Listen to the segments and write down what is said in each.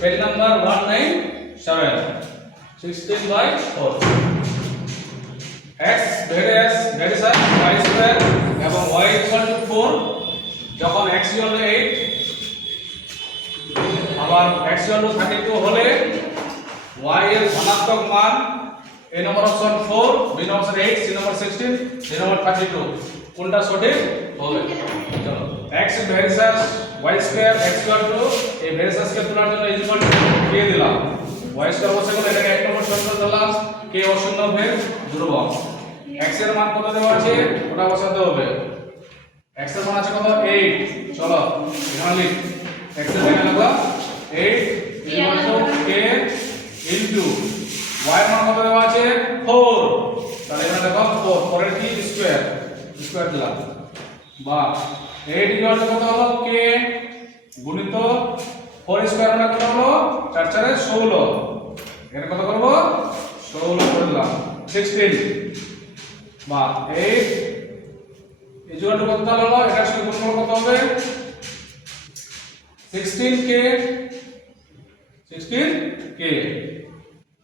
page number 197 16/4 x ভেরিয়েসাস y square এবং y equal to 4 যখন x equal to 8 আবার x equal to 32 হলে y এর ধনাত্মক মান a number option 4 b number 8 c number 16 d নম্বর 32 কোনটা সঠিক হবে চলো x ভেরিয়েসাস y square x equal to এই ভেরিয়েসাস কে তোলার জন্য ইজ ইকুয়াল টু k দিলাম y স্কয়ার বসে গেল এটাকে 1 নম্বর সূত্র দিলাম k অশূন্য ভেদ ধ্রুবক x এর মান কত দেওয়া আছে ওটা বসাতে হবে x এর মান আছে কত 8 চলো এখানে লিখ x এর মান লাগা 8 equal to k into y এর মান কত দেওয়া আছে 4 তাহলে এখানে দেখো 4 পরের কি স্কয়ার স্কয়ার দিলাম বা 8 ইকুয়াল টু কত হলো k গুণিত 4 স্কয়ার মানে কত হলো 4 4 16 এর কত করব 16 করলাম 16 বা 8 ইকুয়াল টু কত হলো এটা সঙ্গে গুণ করলে কত হবে 16k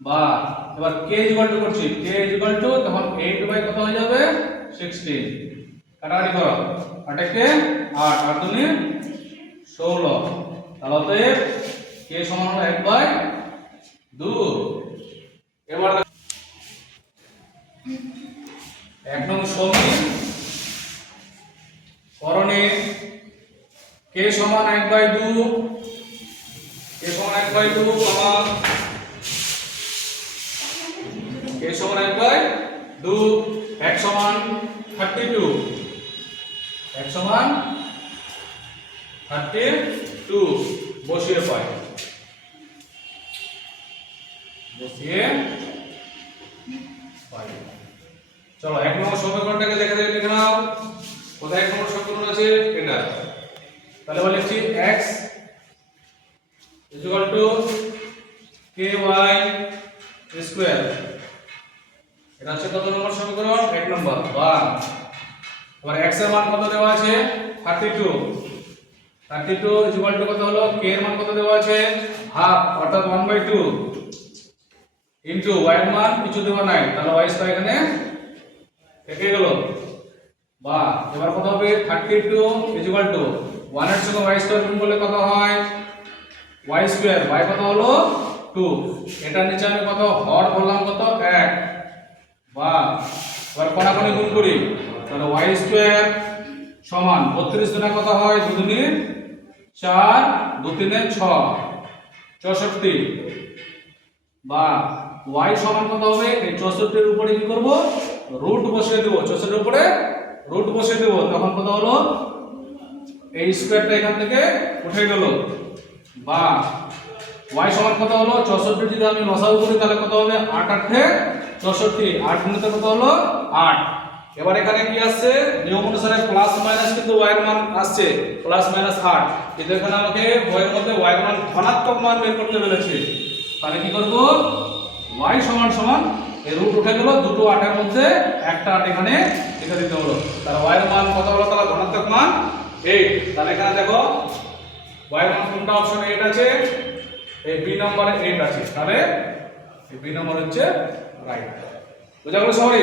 বা এবার k ইকুয়াল টু করছি k ইকুয়াল টু তখন 8 বাই কত হয়ে যাবে 16 কাটাকাটি করো 8 কে 8 আর 2 16 তাহলে তো k সমান হলো 1 বাই 2 এবার 1 নং সমীকরণ করণে k সমান 1 বাই 2 k সমান 1 বাই 2 আমার k সমান 1 বাই 2 x সমান 32 x সমান 32 বসিয়ে পাই চলো 1 নম্বর সমীকরণটাকে লিখে নাও কোথায় 1 নম্বর সমীকরণ আছে এটা তাহলে বলে লিখছি x ky স্কয়ার এটা হচ্ছে কত নম্বর সমীকরণ 1 নম্বর বা এবার x এর মান কত দেওয়া আছে 32 কত হলো k এর মান কত দেওয়া আছে হাফ অর্থাৎ 1/2 ইনটু y এর মান কিছু দেওয়া নাই তাহলে y স্কয়ার এখানে থেকে গেল বা এবার কত হবে 32 1 এর সঙ্গে y স্কয়ার গুণ করলে কত হয় y স্কয়ার y কত হলো 2 এটার নিচে আমি কত হর বললাম কত 1 বা এবার কোণাকোণি গুণ করি তাহলে y স্কয়ার সমান 32 গুণে কত হয় 2 দুনি 4 2 তিনে 6 64 বা y সমান কত হবে এই 64 এর উপরে কি করব রুট বসিয়ে দেব 64 এর উপরে রুট বসিয়ে দেব তখন কত হলো এই স্কয়ারটা এখান থেকে উঠে গেল বা y সমান কত হলো 64 যদি আমি লসাগু করি তাহলে কত হবে 8 8 64 8 গুণিত কত হলো 8 এবার এখানে কি আসছে নিয়ম অনুসারে প্লাস মাইনাস কিন্তু y এর মান আসছে প্লাস মাইনাস 8 কিন্তু এখানে আমাকে y এর মধ্যে y এর মান ধনাত্মক মান বের করতে বলেছে তাহলে কি করব y সমান সমান এই রুট উঠে গেল দুটো 8 এর মধ্যে একটা 8 এখানে লিখে দিতে হলো তাহলে y এর মান কত হলো তাহলে ধনাত্মক মান 8 তাহলে এখানে দেখো y এর মান কোনটা অপশনে 8 আছে এই বি নম্বরে 8 আছে তাহলে এই বি নম্বর হচ্ছে রাইট বুঝা গেল সবাই